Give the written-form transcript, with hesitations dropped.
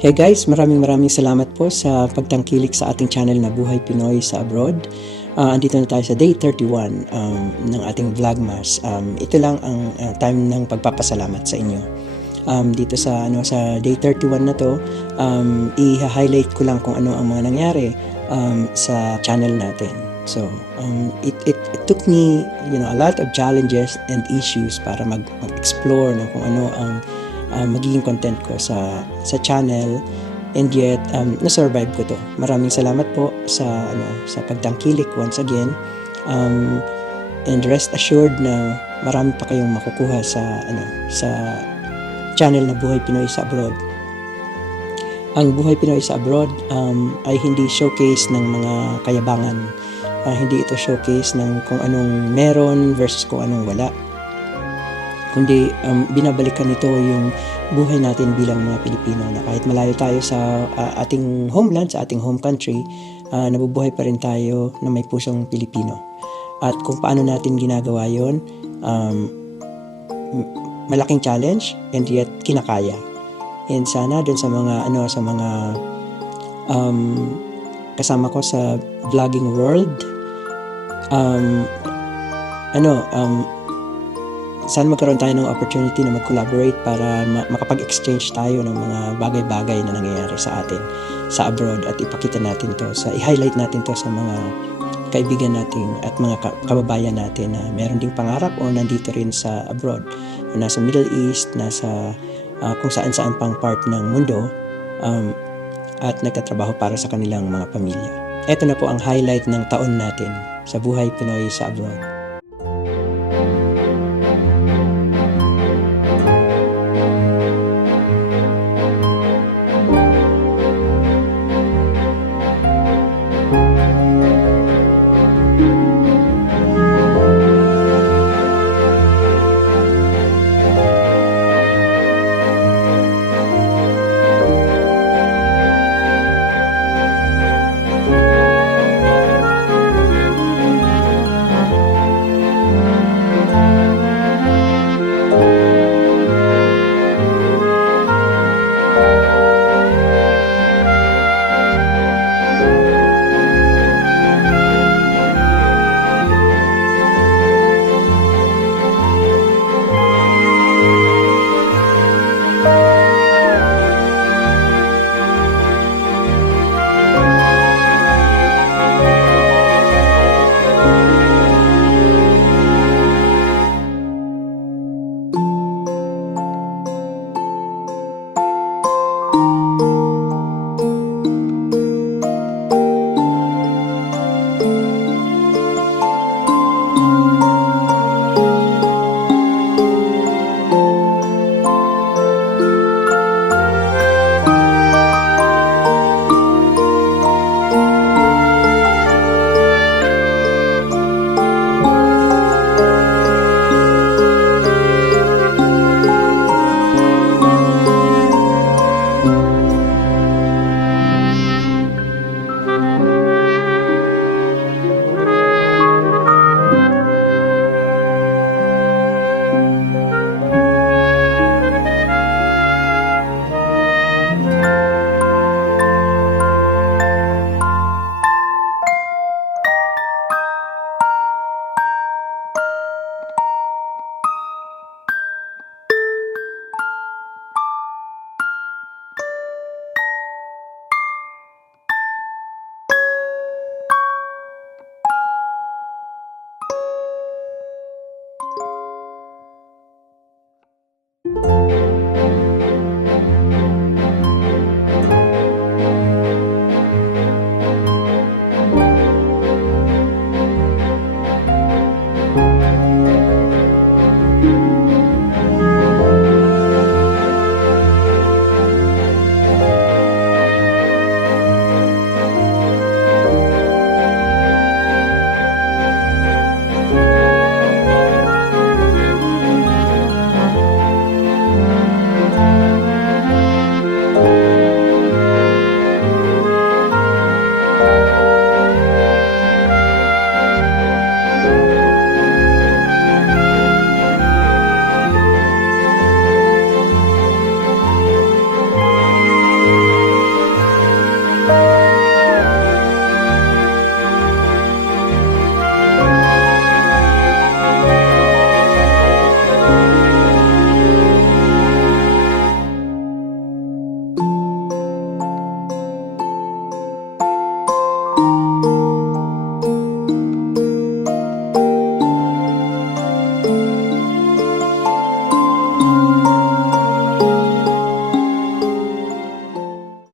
Hey guys, maraming salamat po sa pagtangkilik sa ating channel na Buhay Pinoy sa Abroad. Andito na tayo sa day 31 ng ating Vlogmas. Ito lang ang time ng pagpapasalamat sa inyo. Dito sa day 31 na to, i-highlight ko lang kung ano ang mga nangyari sa channel natin. So, it took me, a lot of challenges and issues para mag-explore ng kung ano ang magiging content ko sa channel, and yet na-survive ko to. Maraming salamat po sa pagtangkilik once again, and rest assured na marami pa kayong makukuha sa channel na Buhay Pinoy sa Abroad. Ang Buhay Pinoy sa Abroad ay hindi showcase ng mga kayabangan, hindi ito showcase ng kung anong meron versus kung anong wala, kundi binabalikan nito yung buhay natin bilang mga Pilipino, na kahit malayo tayo sa ating homeland, sa ating home country, nabubuhay pa rin tayo na may pusong Pilipino. At kung paano natin ginagawa yon, malaking challenge and yet kinakaya. And sana dun sa mga kasama ko sa vlogging world, sana magkaroon tayo ng opportunity na mag-collaborate para makapag-exchange tayo ng mga bagay-bagay na nangyayari sa atin sa abroad, at ipakita natin to, i-highlight natin to sa mga kaibigan natin at mga kababayan natin na meron ding pangarap o nandito rin sa abroad, nasa Middle East, nasa kung saan-saan pang part ng mundo, at nagtatrabaho para sa kanilang mga pamilya. Ito na po ang highlight ng taon natin sa Buhay Pinoy sa Abroad.